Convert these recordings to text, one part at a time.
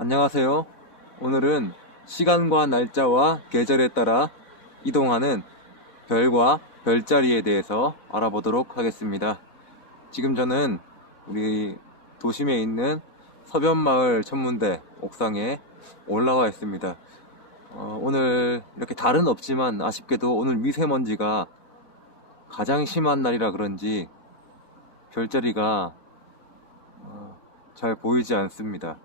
안녕하세요. 오늘은 시간과 날짜와 계절에 따라 이동하는 별과 별자리에 대해서 알아보도록 하겠습니다. 지금 저는 우리 도심에 있는 서변마을 천문대 옥상에 올라와 있습니다. 오늘 이렇게 달은 없지만 아쉽게도 오늘 미세먼지가 가장 심한 날이라 그런지 별자리가 잘 보이지 않습니다.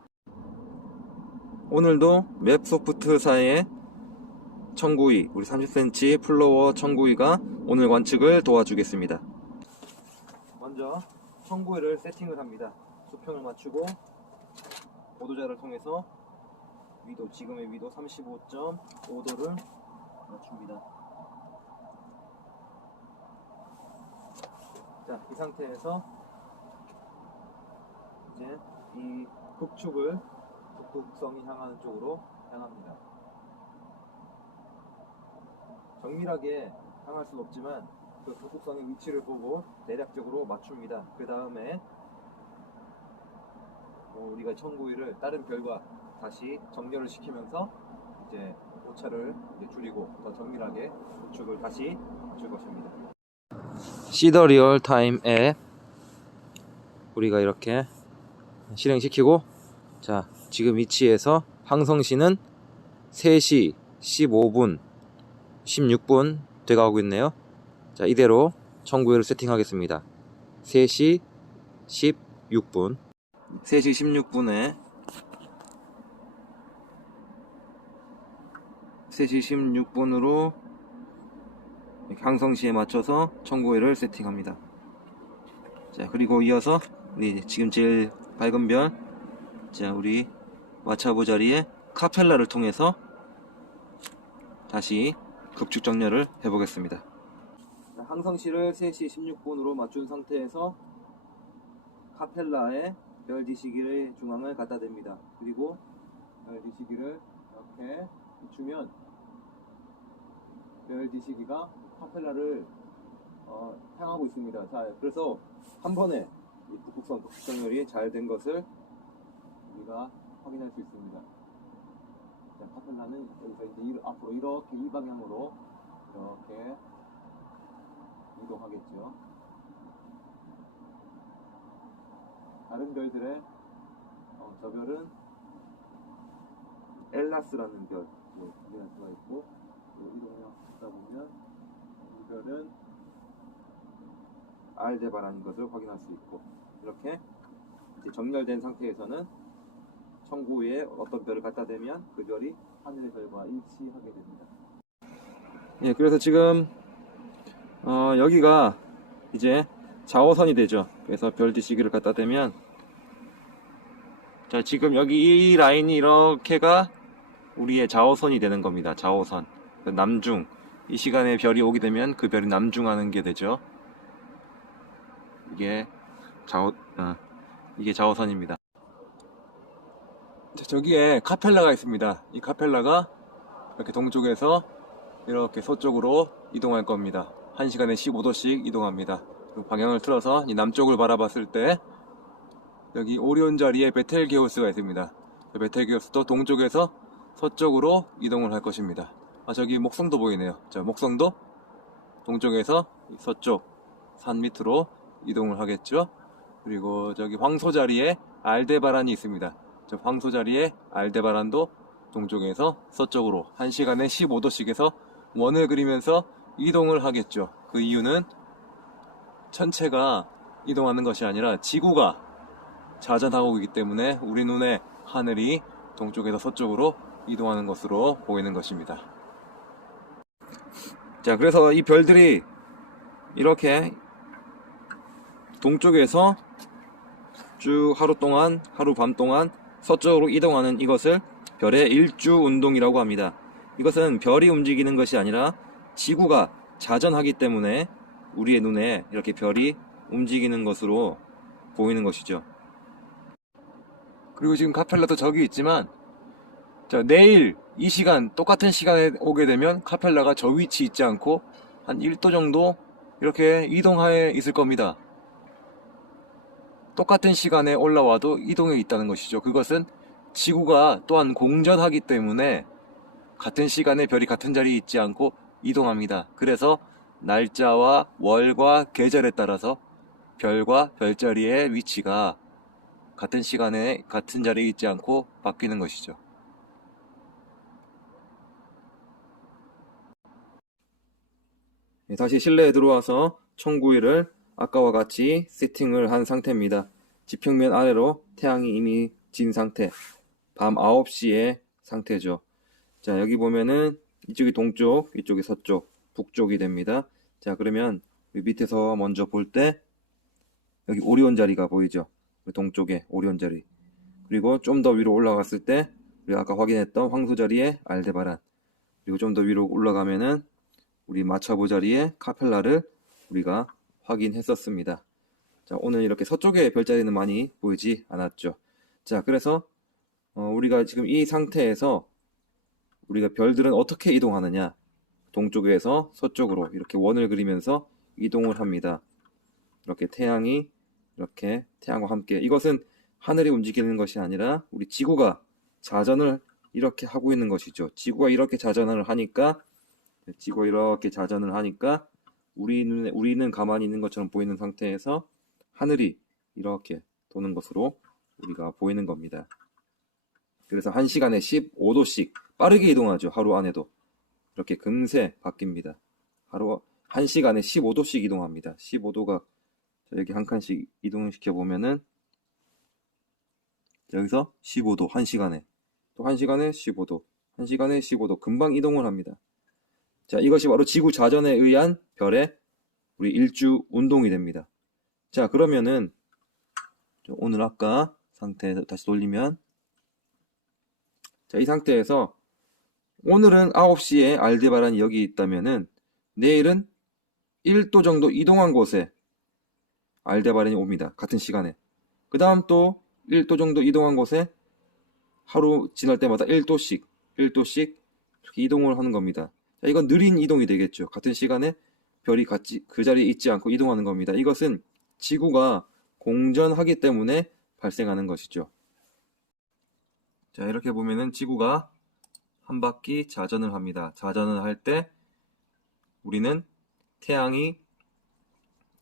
오늘도 맵소프트사의 청구이, 우리 30cm 플로워 청구이가 오늘 관측을 도와주겠습니다. 먼저 청구이를 세팅을 합니다. 수평을 맞추고 보도자를 통해서 위도, 지금의 위도 35.5도를 맞춥니다. 자, 이 상태에서 이제 이 북축을 북극성이 향하는 쪽으로 향합니다. 정밀하게 향할 수는 없지만 그 북극성의 위치를 보고 대략적으로 맞춥니다. 그 다음에 우리가 청구위를 다른 별과 다시 정렬을 시키면서 이제 오차를 줄이고 더 정밀하게 북축을 다시 맞출 것입니다. 시더 리얼 타임 앱 우리가 이렇게 실행시키고, 자, 지금 위치에서 항성시는 3시 15분 16분 돼가고 있네요. 자, 이대로 청구위를 세팅하겠습니다. 3시 16분 3시 16분으로 항성시에 맞춰서 청구위를 세팅합니다. 자, 그리고 이어서 우리 지금 제일 밝은 별, 자, 우리 마차보 자리에 카펠라를 통해서 다시 급축 정렬을 해보겠습니다. 항성시를 3시 16분으로 맞춘 상태에서 카펠라에 별 뒤치기의 중앙을 갖다 댑니다. 그리고 별 뒤치기를 이렇게 비추면 별 뒤치기가 카펠라를 향하고 있습니다. 자, 그래서 한 번에 이 북극성 급축 정렬이 잘 된 것을 우리가 확인할 수 있습니다. 자, 카펠라는 여기서 이제 앞으로 이렇게 이 방향으로 이렇게 이동하겠죠. 다른 별들의 저 별은 엘라스라는 별 확인할 수가 있고, 이동을 하다 보면 이 별은 알데바라는 것을 확인할 수 있고, 이렇게 이제 정렬된 상태에서는 청구위에 어떤 별을 갖다 대면 그 별이 하늘의 별과 일치하게 됩니다. 예, 그래서 지금 여기가 이제 자오선이 되죠. 그래서 별 뒤치기를 갖다 대면, 자, 지금 여기 이 라인이 이렇게가 우리의 자오선이 되는 겁니다. 자오선, 남중. 이 시간에 별이 오게 되면 그 별이 남중하는 게 되죠. 이게 자오선입니다. 자, 저기에 카펠라가 있습니다. 이 카펠라가 이렇게 동쪽에서 이렇게 서쪽으로 이동할 겁니다. 1시간에 15도씩 이동합니다. 방향을 틀어서 이 남쪽을 바라봤을 때 여기 오리온 자리에 베텔게우스가 있습니다. 베텔게우스도 동쪽에서 서쪽으로 이동을 할 것입니다. 저기 목성도 보이네요. 자, 목성도 동쪽에서 서쪽 산 밑으로 이동을 하겠죠. 그리고 저기 황소 자리에 알데바란이 있습니다. 저 황소 자리에 알데바란도 동쪽에서 서쪽으로 1시간에 15도씩에서 원을 그리면서 이동을 하겠죠. 그 이유는 천체가 이동하는 것이 아니라 지구가 자전하고 있기 때문에 우리 눈에 하늘이 동쪽에서 서쪽으로 이동하는 것으로 보이는 것입니다. 자, 그래서 이 별들이 이렇게 동쪽에서 쭉 하루 밤 동안 서쪽으로 이동하는 이것을 별의 일주 운동이라고 합니다. 이것은 별이 움직이는 것이 아니라 지구가 자전하기 때문에 우리의 눈에 이렇게 별이 움직이는 것으로 보이는 것이죠. 그리고 지금 카펠라도 저기 있지만, 자, 내일 이 시간 똑같은 시간에 오게 되면 카펠라가 저 위치 있지 않고 한 1도 정도 이렇게 이동하에 있을 겁니다. 똑같은 시간에 올라와도 이동해 있다는 것이죠. 그것은 지구가 또한 공전하기 때문에 같은 시간에 별이 같은 자리에 있지 않고 이동합니다. 그래서 날짜와 월과 계절에 따라서 별과 별자리의 위치가 같은 시간에 같은 자리에 있지 않고 바뀌는 것이죠. 다시 실내에 들어와서 청구위를 아까와 같이 세팅을 한 상태입니다. 지평면 아래로 태양이 이미 진 상태, 밤 9시의 상태죠. 자, 여기 보면은 이쪽이 동쪽, 이쪽이 서쪽, 북쪽이 됩니다. 자, 그러면 밑에서 먼저 볼 때 여기 오리온 자리가 보이죠? 동쪽에 오리온 자리. 그리고 좀 더 위로 올라갔을 때 우리가 아까 확인했던 황소 자리에 알데바란. 그리고 좀 더 위로 올라가면은 우리 마차보 자리에 카펠라를 우리가 확인했었습니다. 자, 오늘 이렇게 서쪽의 별자리는 많이 보이지 않았죠. 자, 그래서 우리가 지금 이 상태에서 우리가 별들은 어떻게 이동하느냐? 동쪽에서 서쪽으로 이렇게 원을 그리면서 이동을 합니다. 이렇게 태양이 이렇게 태양과 함께, 이것은 하늘이 움직이는 것이 아니라 우리 지구가 자전을 이렇게 하고 있는 것이죠. 지구가 이렇게 자전을 하니까 우리는 가만히 있는 것처럼 보이는 상태에서 하늘이 이렇게 도는 것으로 우리가 보이는 겁니다. 그래서 1시간에 15도씩 빠르게 이동하죠. 하루 안에도 이렇게 금세 바뀝니다. 하루 1시간에 15도씩 이동합니다. 15도가 여기 한 칸씩 이동시켜 보면은 여기서 15도 1시간에, 또 1시간에 15도, 1시간에 15도 금방 이동을 합니다. 자, 이것이 바로 지구 자전에 의한 별의 우리 일주 운동이 됩니다. 자, 그러면은 오늘 아까 상태 다시 돌리면, 자, 이 상태에서 오늘은 9시에 알데바란이 여기 있다면은 내일은 1도 정도 이동한 곳에 알데바란이 옵니다. 같은 시간에. 그 다음 또 1도 정도 이동한 곳에 하루 지날 때마다 1도씩 이렇게 이동을 하는 겁니다. 자, 이건 느린 이동이 되겠죠. 같은 시간에 별이 같이 그 자리에 있지 않고 이동하는 겁니다. 이것은 지구가 공전하기 때문에 발생하는 것이죠. 자, 이렇게 보면은 지구가 한 바퀴 자전을 합니다. 자전을 할 때 우리는 태양이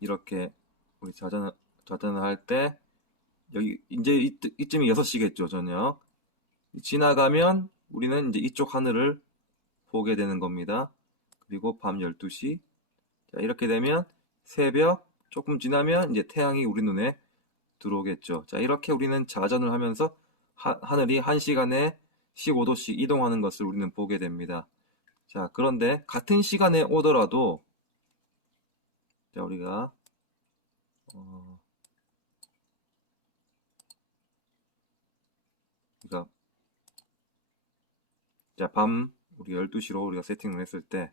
이렇게 우리 자전을 할 때 여기 이제 이쯤이 6시겠죠, 저녁. 지나가면 우리는 이제 이쪽 하늘을 보게 되는 겁니다. 그리고 밤 12시. 자, 이렇게 되면 새벽 조금 지나면 이제 태양이 우리 눈에 들어오겠죠. 자, 이렇게 우리는 자전을 하면서 하늘이 1시간에 15도씩 이동하는 것을 우리는 보게 됩니다. 자, 그런데 같은 시간에 오더라도, 자, 우리가 자, 밤 우리 12시로 우리가 세팅을 했을 때,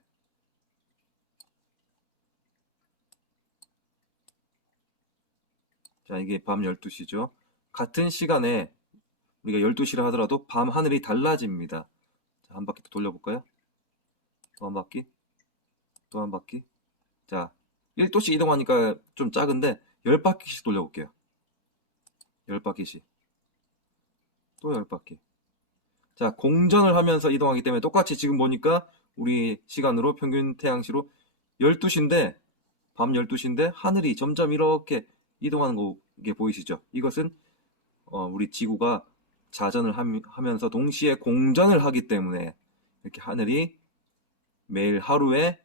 자, 이게 밤 12시죠. 같은 시간에 우리가 12시를 하더라도 밤 하늘이 달라집니다. 자, 한 바퀴 더 돌려볼까요? 또 한 바퀴, 또 한 바퀴. 자, 1도씩 이동하니까 좀 작은데 10바퀴씩 돌려볼게요. 10바퀴씩. 또 10바퀴. 자, 공전을 하면서 이동하기 때문에 똑같이 지금 보니까 우리 시간으로 평균 태양시로 12시인데, 밤 12시인데 하늘이 점점 이렇게 이동하는 게 보이시죠? 이것은 우리 지구가 자전을 하면서 동시에 공전을 하기 때문에 이렇게 하늘이 매일 하루에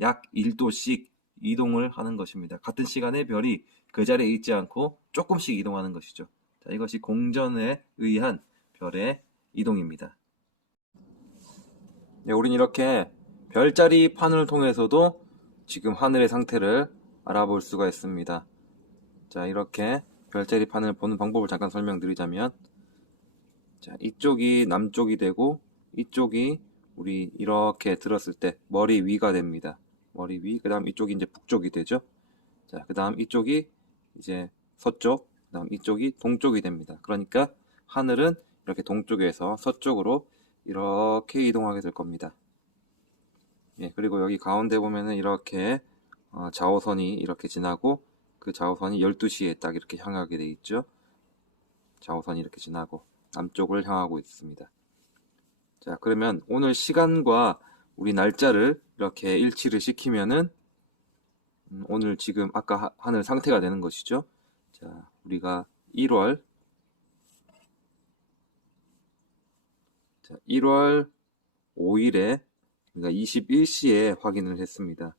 약 1도씩 이동을 하는 것입니다. 같은 시간에 별이 그 자리에 있지 않고 조금씩 이동하는 것이죠. 자, 이것이 공전에 의한 별의 이동입니다. 네, 우린 이렇게 별자리 판을 통해서도 지금 하늘의 상태를 알아볼 수가 있습니다. 자, 이렇게 별자리 판을 보는 방법을 잠깐 설명드리자면, 자, 이쪽이 남쪽이 되고 이쪽이 우리 이렇게 들었을 때 머리 위가 됩니다. 머리 위. 그 다음 이쪽이 이제 북쪽이 되죠. 자, 그 다음 이쪽이 이제 서쪽, 그 다음 이쪽이 동쪽이 됩니다. 그러니까 하늘은 이렇게 동쪽에서 서쪽으로 이렇게 이동하게 될 겁니다. 예, 그리고 여기 가운데 보면은 이렇게 좌우선이 이렇게 지나고 그 좌우선이 12시에 딱 이렇게 향하게 돼 있죠. 좌우선이 이렇게 지나고 남쪽을 향하고 있습니다. 자, 그러면 오늘 시간과 우리 날짜를 이렇게 일치를 시키면은 오늘 지금 아까 하늘 상태가 되는 것이죠. 자, 우리가 1월 5일에 우리가 21시에 확인을 했습니다.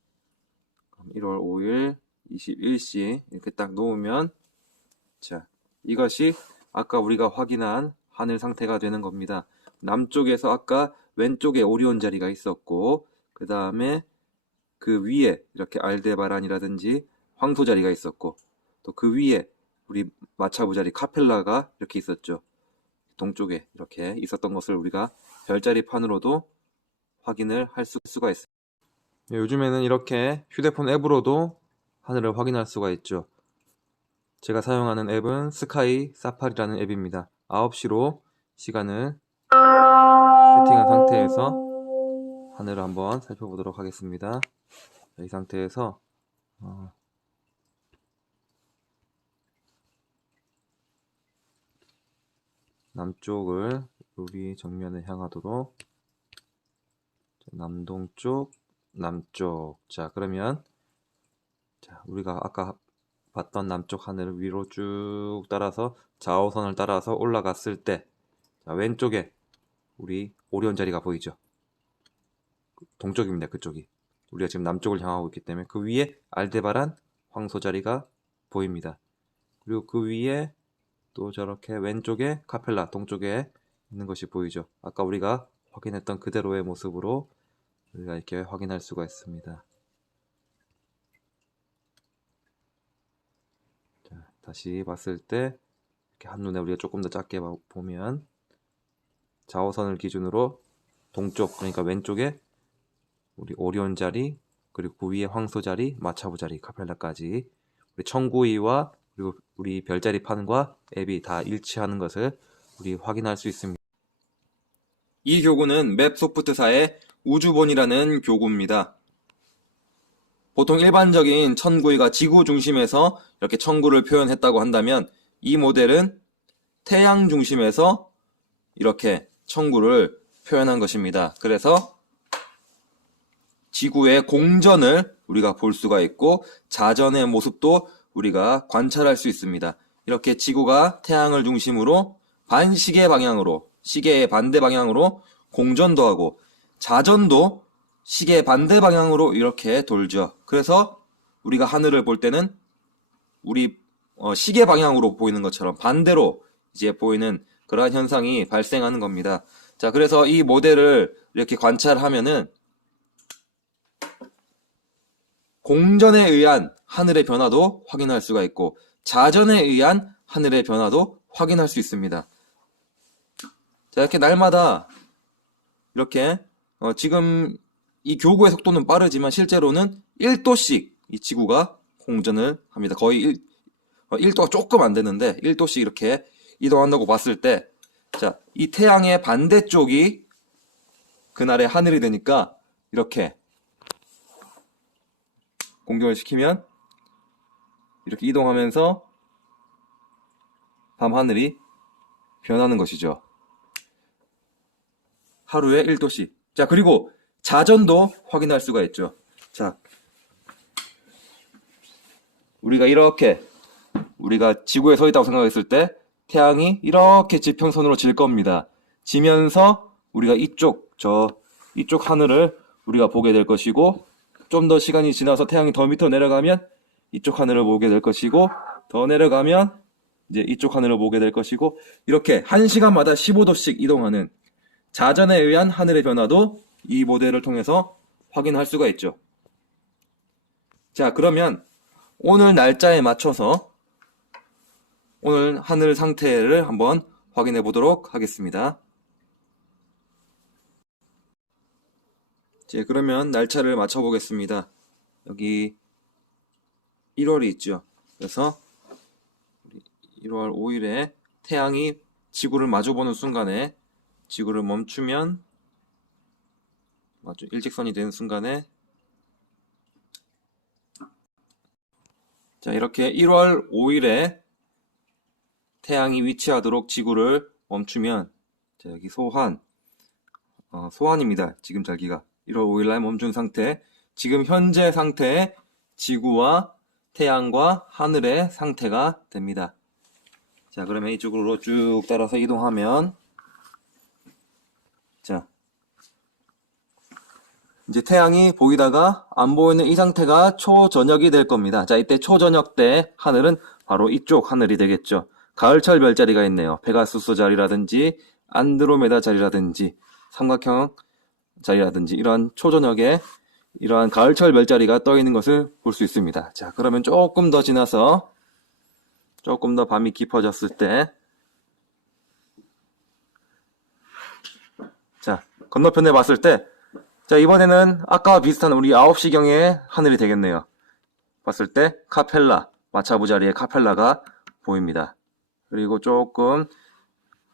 1월 5일 21시 이렇게 딱 놓으면 자, 이것이 아까 우리가 확인한 하늘 상태가 되는 겁니다. 남쪽에서 아까 왼쪽에 오리온 자리가 있었고 그 다음에 그 위에 이렇게 알데바란이라든지 황소 자리가 있었고 또 그 위에 우리 마차부 자리 카펠라가 이렇게 있었죠. 동쪽에 이렇게 있었던 것을 우리가 별자리판으로도 확인을 할 수가 있습니다. 요즘에는 이렇게 휴대폰 앱으로도 하늘을 확인할 수가 있죠. 제가 사용하는 앱은 스카이 사파리라는 앱입니다. 9시로 시간을 세팅한 상태에서 하늘을 한번 살펴보도록 하겠습니다. 이 상태에서 남쪽을 우리 정면을 향하도록 남동쪽, 남쪽. 자, 그러면 자, 우리가 아까 봤던 남쪽 하늘을 위로 쭉 따라서 좌우선을 따라서 올라갔을 때 자, 왼쪽에 우리 오리온 자리가 보이죠. 동쪽입니다. 그쪽이. 우리가 지금 남쪽을 향하고 있기 때문에 그 위에 알데바란 황소 자리가 보입니다. 그리고 그 위에 또 저렇게 왼쪽에 카펠라 동쪽에 있는 것이 보이죠. 아까 우리가 확인했던 그대로의 모습으로 우리가 이렇게 확인할 수가 있습니다. 자, 다시 봤을 때 이렇게 한눈에 우리가 조금 더 작게 보면 좌우선을 기준으로 동쪽 그러니까 왼쪽에 우리 오리온 자리 그리고 그 위에 황소 자리, 마차부 자리, 카펠라까지 우리 청구위와 그리고 우리 별자리판과 앱이 다 일치하는 것을 우리 확인할 수 있습니다. 이 교구는 맵소프트사의 우주본이라는 교구입니다. 보통 일반적인 천구위가 지구 중심에서 이렇게 천구를 표현했다고 한다면 이 모델은 태양 중심에서 이렇게 천구를 표현한 것입니다. 그래서 지구의 공전을 우리가 볼 수가 있고 자전의 모습도 우리가 관찰할 수 있습니다. 이렇게 지구가 태양을 중심으로 반시계 방향으로 시계의 반대 방향으로 공전도 하고 자전도 시계의 반대 방향으로 이렇게 돌죠. 그래서 우리가 하늘을 볼 때는 우리 시계 방향으로 보이는 것처럼 반대로 이제 보이는 그러한 현상이 발생하는 겁니다. 자, 그래서 이 모델을 이렇게 관찰하면은 공전에 의한 하늘의 변화도 확인할 수가 있고 자전에 의한 하늘의 변화도 확인할 수 있습니다. 자, 이렇게 날마다 이렇게 지금 이 교구의 속도는 빠르지만 실제로는 1도씩 이 지구가 공전을 합니다. 거의 1도가 조금 안 되는데 1도씩 이렇게 이동한다고 봤을 때 자, 이 태양의 반대쪽이 그날의 하늘이 되니까 이렇게 공경을 시키면 이렇게 이동하면서 밤하늘이 변하는 것이죠. 하루에 1도씩. 자, 그리고 자전도 확인할 수가 있죠. 자, 우리가 지구에 서 있다고 생각했을 때 태양이 이렇게 지평선으로 질 겁니다. 지면서 우리가 이쪽 하늘을 우리가 보게 될 것이고 좀 더 시간이 지나서 태양이 더 밑으로 내려가면 이쪽 하늘을 보게 될 것이고 더 내려가면 이제 이쪽 하늘을 보게 될 것이고 이렇게 1시간마다 15도씩 이동하는 자전에 의한 하늘의 변화도 이 모델을 통해서 확인할 수가 있죠. 자, 그러면 오늘 날짜에 맞춰서 오늘 하늘 상태를 한번 확인해 보도록 하겠습니다. 자, 그러면 날짜를 맞춰 보겠습니다. 여기 1월이 있죠. 그래서 1월 5일에 태양이 지구를 마주보는 순간에 지구를 멈추면 일직선이 되는 순간에 자, 이렇게 1월 5일에 태양이 위치하도록 지구를 멈추면, 자, 여기 소환입니다. 지금 자기가 1월 5일날 멈춘 상태, 지금 현재 상태의 지구와 태양과 하늘의 상태가 됩니다. 자, 그러면 이쪽으로 쭉 따라서 이동하면, 자, 이제 태양이 보이다가 안 보이는 이 상태가 초저녁이 될 겁니다. 자, 이때 초저녁 때 하늘은 바로 이쪽 하늘이 되겠죠. 가을철 별자리가 있네요. 페가수스 자리라든지 안드로메다 자리라든지 삼각형 자리라든지 이런 초저녁에 이러한 가을철 별자리가 떠 있는 것을 볼 수 있습니다. 자, 그러면 조금 더 지나서 조금 더 밤이 깊어졌을 때, 자, 건너편에 봤을 때, 자, 이번에는 아까와 비슷한 우리 9시경의 하늘이 되겠네요. 봤을 때 카펠라, 마차부 자리에 카펠라가 보입니다. 그리고 조금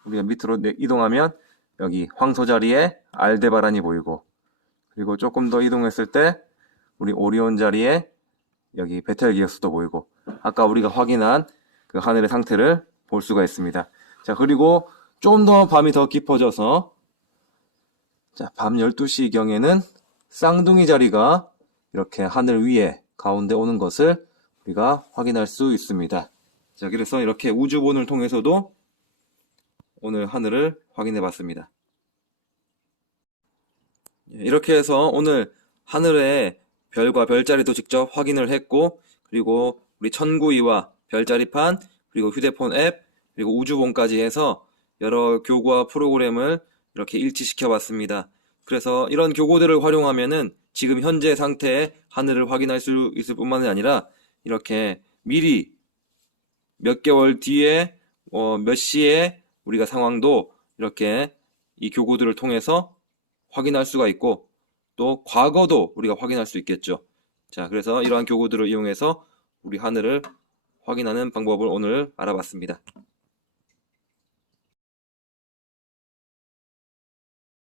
우리가 밑으로 이동하면 여기 황소 자리에 알데바란이 보이고, 그리고 조금 더 이동했을 때 우리 오리온 자리에 여기 베텔기우스도 보이고, 아까 우리가 확인한 그 하늘의 상태를 볼 수가 있습니다. 자, 그리고 좀 더 밤이 더 깊어져서, 자, 밤 12시경에는 쌍둥이 자리가 이렇게 하늘 위에 가운데 오는 것을 우리가 확인할 수 있습니다. 자, 그래서 이렇게 우주본을 통해서도 오늘 하늘을 확인해 봤습니다. 이렇게 해서 오늘 하늘의 별과 별자리도 직접 확인을 했고, 그리고 우리 천구이와 별자리판, 그리고 휴대폰 앱, 그리고 우주본까지 해서 여러 교구와 프로그램을 이렇게 일치시켜 봤습니다. 그래서 이런 교구들을 활용하면은 지금 현재 상태의 하늘을 확인할 수 있을 뿐만 아니라 이렇게 미리 몇 개월 뒤에 몇 시에 우리가 상황도 이렇게 이 교구들을 통해서 확인할 수가 있고, 또 과거도 우리가 확인할 수 있겠죠. 자, 그래서 이러한 교구들을 이용해서 우리 하늘을 확인하는 방법을 오늘 알아봤습니다.